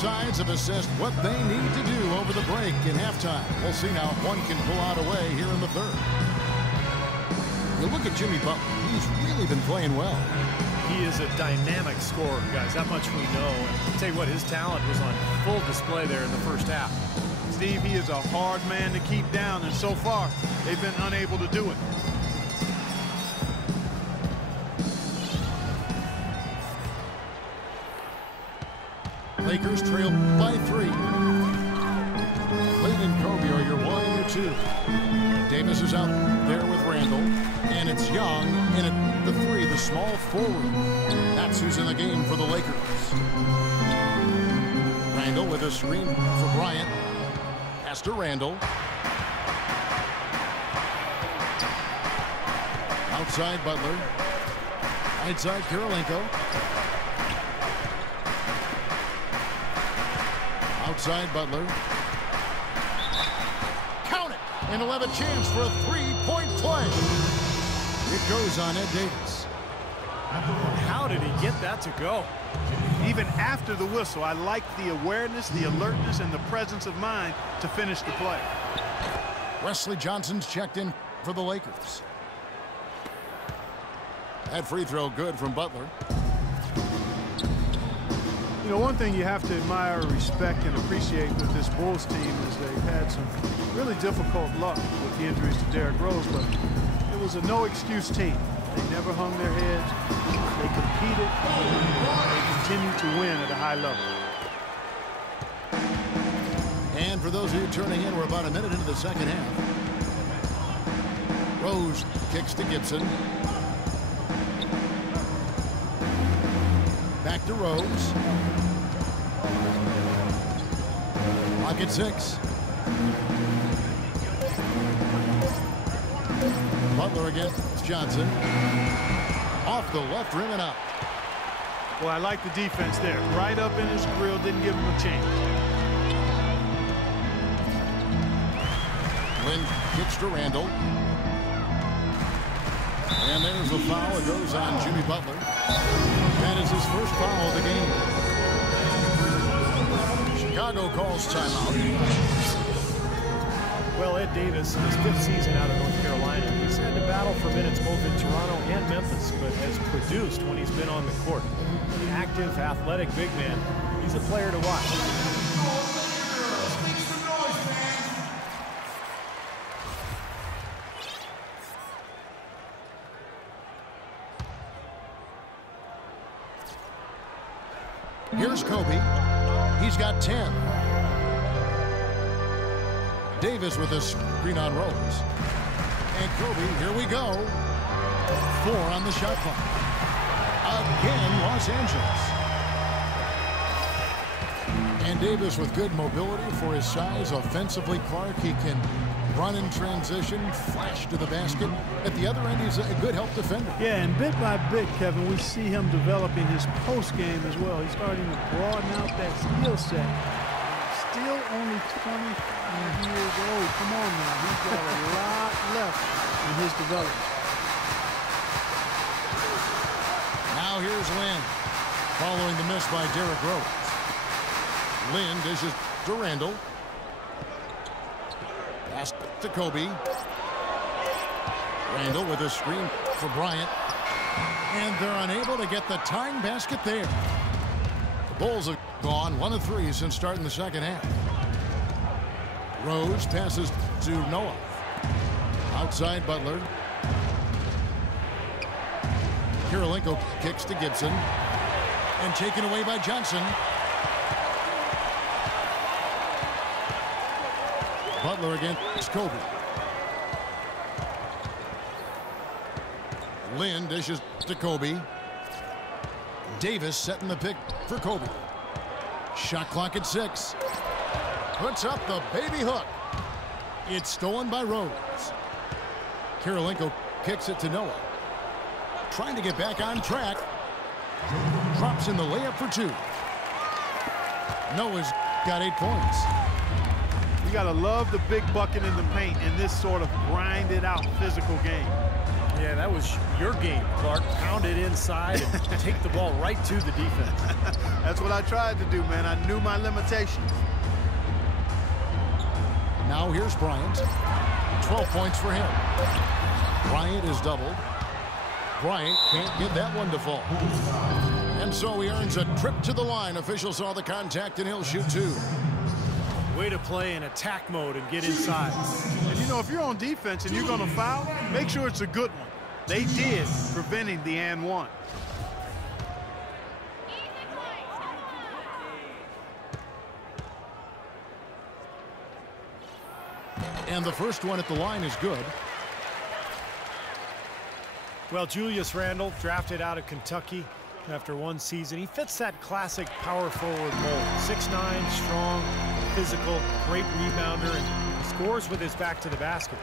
sides have assessed what they need to do over the break in halftime. We'll see now if one can pull out a way here in the third. You look at Jimmy Butler. He's really been playing well. He is a dynamic scorer, guys. That much we know. And I'll tell you what, his talent was on full display there in the first half. Steve, he is a hard man to keep down, and so far, they've been unable to do it. Lakers trail by 3. Lynn and Kobe are your 1 and your 2. Davis is out there with Randall. And it's Young in at the 3, the small forward. That's who's in the game for the Lakers. Randall with a screen for Bryant. Pass to Randall. Outside Butler. Right side Kirilenko. Outside Butler. Count it! And he'll have a chance for a three-point play. It goes on Ed Davis. How did he get that to go? Even after the whistle, I like the awareness, the alertness, and the presence of mind to finish the play. Wesley Johnson's checked in for the Lakers. That free throw good from Butler. You know, one thing you have to admire, respect, and appreciate with this Bulls team is they've had some really difficult luck with the injuries to Derrick Rose, but it was a no-excuse team. They never hung their heads. They competed. They continue to win at a high level. And for those of you turning in, we're about a minute into the second half. Rose kicks to Gibson. Back to Rose. Clock at 6. Butler against Johnson. Off the left rim and out. Well, I like the defense there. Right up in his grill, didn't give him a chance. Lynn kicks to Randall. And there's the foul. It goes on Jimmy Butler. That is his first foul of the game. Chicago calls timeout. Well, Ed Davis, in his 5th season out of North Carolina, he's had to battle for minutes both in Toronto and Memphis, but has produced when he's been on the court. An active, athletic big man. He's a player to watch. Here's Kobe. He's got 10. Davis with a screen on Rose. And Kobe, here we go. 4 on the shot clock. Again, Los Angeles. And Davis with good mobility for his size. Offensively, Clark, he can run in transition, flash to the basket. At the other end, he's a good help defender. Yeah, and bit by bit, Kevin, we see him developing his post game as well. He's starting to broaden out that skill set. Still only 25 years old. Come on now. He's got a lot left in his development. Now here's Lynn, following the miss by Derrick Rose. Lynn dishes to Randall. Pass to Kobe. Randall with a screen for Bryant. And they're unable to get the tying basket there. The Bulls have gone 1 of 3 since starting the second half. Rose passes to Noah. Outside Butler. Kirilenko kicks to Gibson. And taken away by Johnson. Butler against Kobe. Lynn dishes to Kobe. Davis setting the pick for Kobe. Shot clock at 6. Puts up the baby hook. It's stolen by Rose. Kirilenko kicks it to Noah. Trying to get back on track. Drops in the layup for 2. Noah's got 8 points. You got to love the big bucket in the paint in this sort of grinded out physical game. Yeah, that was your game, Clark. Pound it inside and take the ball right to the defense. That's what I tried to do, man. I knew my limitations. Now here's Bryant. 12 points for him. Bryant is doubled. Bryant can't get that one to fall. And so he earns a trip to the line. Officials saw the contact, and he'll shoot 2. Way to play in attack mode and get inside. And, you know, if you're on defense and you're going to foul, make sure it's a good one. They did, preventing the and one. And the first one at the line is good. Well, Julius Randle, drafted out of Kentucky after one season. He fits that classic power forward mold. 6'9", strong, physical, great rebounder, and scores with his back to the basket.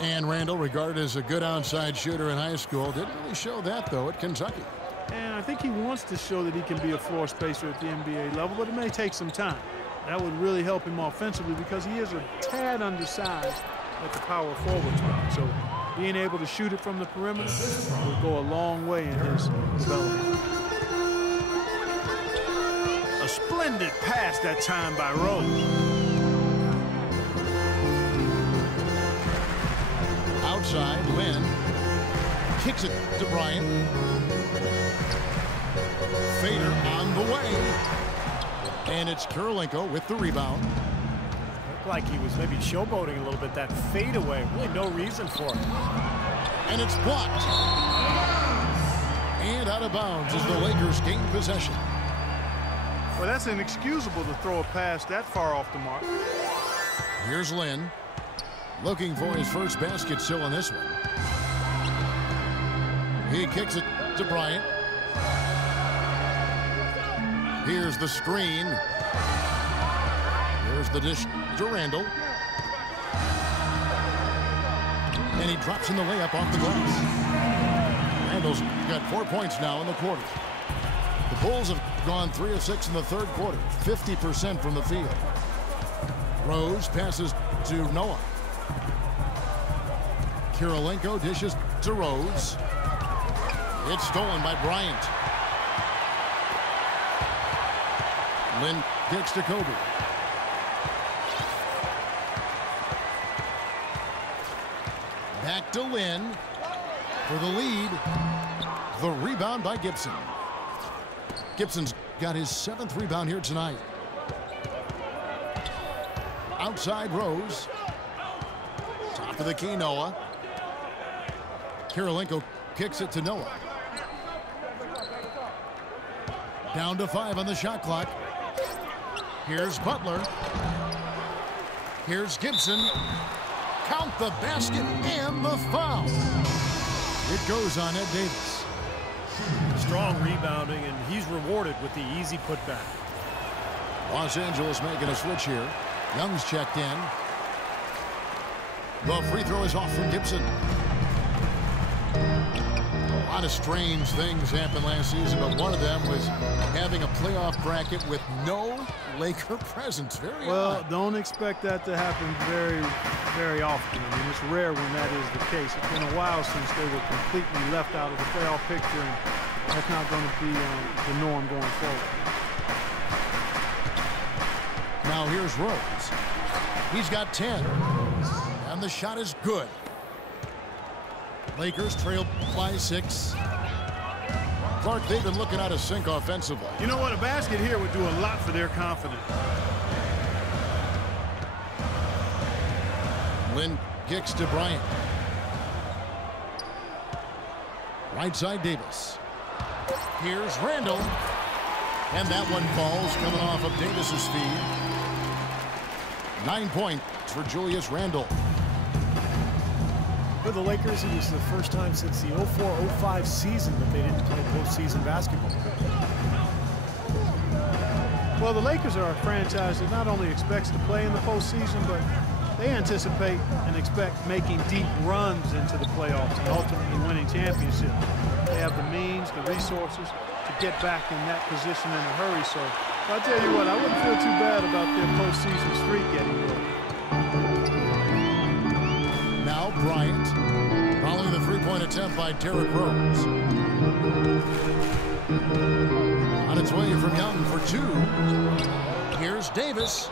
And Randle, regarded as a good outside shooter in high school, didn't really show that, though, at Kentucky. And I think he wants to show that he can be a floor spacer at the NBA level, but it may take some time. That would really help him offensively because he is a tad undersized at the power forward spot. So being able to shoot it from the perimeter will go a long way in his development. A splendid pass that time by Rose. Outside, Lynn kicks it to Bryant. Fader on the way. And it's Kirilenko with the rebound. Looked like he was maybe showboating a little bit. That fadeaway, really no reason for it. And it's blocked. And out of bounds as the Lakers gain possession. Well, that's inexcusable to throw a pass that far off the mark. Here's Lynn, looking for his first basket still in this one. He kicks it to Bryant. Here's the screen. Here's the dish to Randle. And he drops in the layup off the glass. Randle's got 4 points now in the quarter. The Bulls have gone 3 of 6 in the third quarter, 50% from the field. Rose passes to Noah. Kirilenko dishes to Rose. It's stolen by Bryant. Lynn kicks to Kobe. Back to Lynn for the lead. The rebound by Gibson. Gibson's got his 7th rebound here tonight. Outside Rose. Top of the key, Noah. Kirilenko kicks it to Noah. Down to 5 on the shot clock. Here's Butler. Here's Gibson. Count the basket and the foul. It goes on Ed Davis. Strong rebounding, and he's rewarded with the easy putback. Los Angeles making a switch here. Young's checked in. The free throw is off from Gibson. A lot of strange things happened last season, but one of them was having a playoff bracket with no Laker presence. Very odd. Don't expect that to happen very often. I mean, it's rare when that is the case. It's been a while since they were completely left out of the playoff picture, and that's not going to be the norm going forward. Now here's Rose. He's got 10, and the shot is good. Lakers trail by 6. Clark, they've been looking out of sync offensively. You know what? A basket here would do a lot for their confidence. Lynn kicks to Bryant. Right side Davis. Here's Randle. And that one falls coming off of Davis's feed. 9 points for Julius Randle. For the Lakers, it was the first time since the 04-05 season that they didn't play postseason basketball. Well, the Lakers are a franchise that not only expects to play in the postseason, but they anticipate and expect making deep runs into the playoffs and ultimately winning championships. They have the means, the resources to get back in that position in a hurry. So I'll tell you what, I wouldn't feel too bad about their postseason streak getting broken. Bryant. Following the three-point attempt by Derrick Rose. On its way from Young for two. Here's Davis.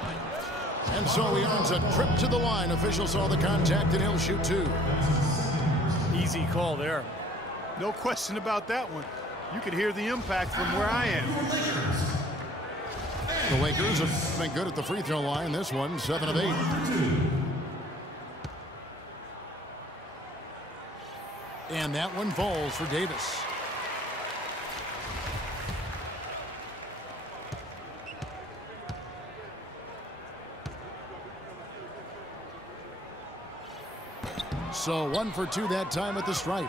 And so he earns a trip to the line. Officials saw the contact and he'll shoot two. Easy call there. No question about that one. You could hear the impact from where I am. The Lakers have been good at the free throw line. This one, 7 of 8. And that one falls for Davis. So 1 for 2 that time at the stripe.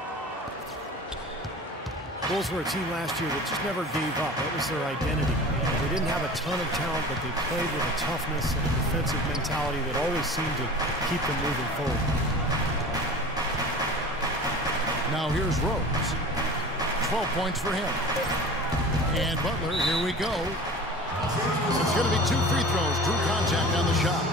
Bulls were a team last year that just never gave up. That was their identity. They didn't have a ton of talent, but they played with a toughness and a defensive mentality that always seemed to keep them moving forward. Now here's Rose. 12 points for him. And Butler, here we go. It's going to be 2 free throws. Drew contact on the shot.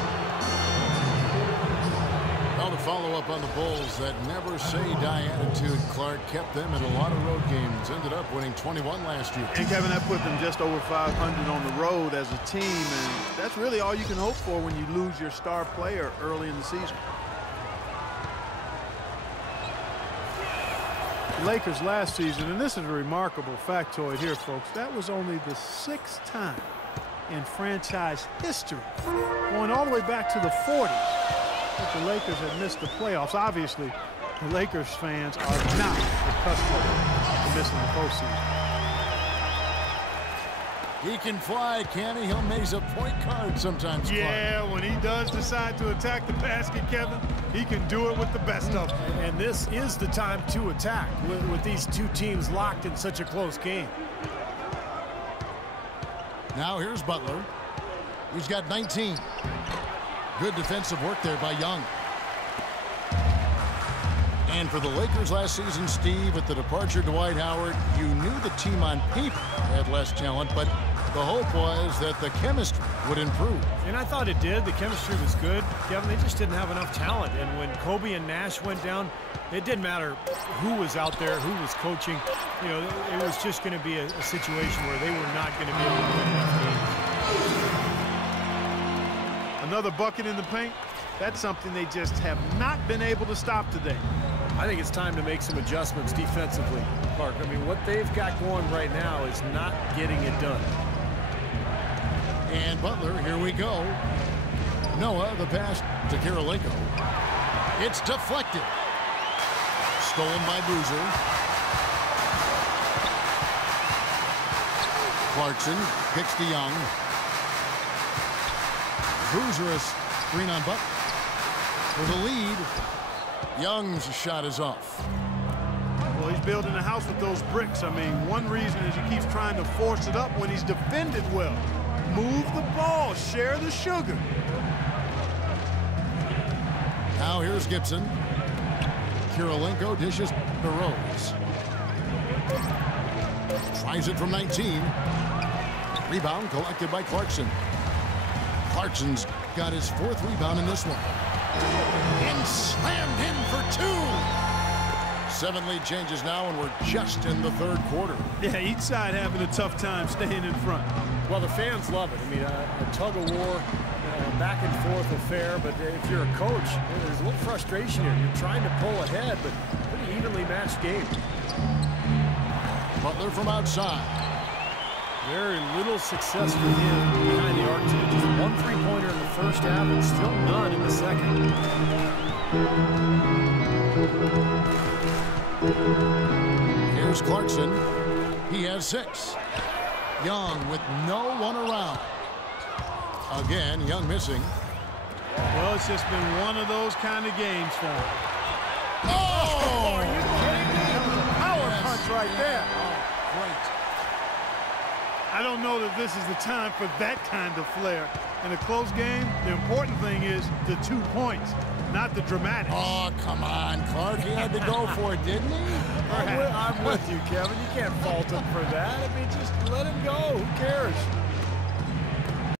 Well, to follow up on the Bulls, that never-say-die attitude, Clark, kept them in a lot of road games. Ended up winning 21 last year. And Kevin, that put them just over 500 on the road as a team, and that's really all you can hope for when you lose your star player early in the season. The Lakers last season, and this is a remarkable factoid here, folks, that was only the 6th time in franchise history, going all the way back to the 40s, that the Lakers had missed the playoffs. Obviously, the Lakers fans are not accustomed to missing the postseason. He can fly, can he? He'll maze a point guard sometimes, Clark. Yeah, when he does decide to attack the basket, Kevin, he can do it with the best of them. And this is the time to attack with these two teams locked in such a close game. Now here's Butler. He's got 19. Good defensive work there by Young. And for the Lakers last season, Steve, with the departure of Dwight Howard, you knew the team on paper had less talent, but the hope was that the chemistry would improve. And I thought it did. The chemistry was good. Kevin, they just didn't have enough talent. And when Kobe and Nash went down, it didn't matter who was out there, who was coaching. You know, it was just going to be a situation where they were not going to be able to win enough games. Another bucket in the paint, that's something they just have not been able to stop today. I think it's time to make some adjustments defensively, Clark. I mean, what they've got going right now is not getting it done. And Butler, here we go. Noah, the pass to Kirilenko. It's deflected. Stolen by Boozer. Clarkson kicks to Young. Boozer is screen on Butler. For the lead, Young's shot is off. Well, he's building a house with those bricks. I mean, one reason is he keeps trying to force it up when he's defended well. Move the ball, share the sugar. Now here's Gibson. Kirilenko dishes to Rose. Tries it from 19. Rebound collected by Clarkson. Clarkson's got his 4th rebound in this one. And slammed in for 2. 7 lead changes now, and we're just in the 3rd quarter. Yeah, each side having a tough time staying in front. Well, the fans love it. I mean, a tug-of-war, back and forth affair. But if you're a coach, there's a little frustration here. You're trying to pull ahead, but pretty evenly matched game. Butler from outside. Very little success for him behind the arc. Just 1 3-pointer in the first half and still none in the second. Here's Clarkson. He has 6. Young with no one around. Again, Young missing. Well, it's just been one of those kind of games for him. Oh! Are you kidding me? That was a power punch right there. Great. I don't know that this is the time for that kind of flair. In a close game, the important thing is the 2 points, not the dramatics. Oh, come on, Clark. He had to go for it, didn't he? I'm with you, Kevin. You can't fault him for that. I mean, just let him go. Who cares?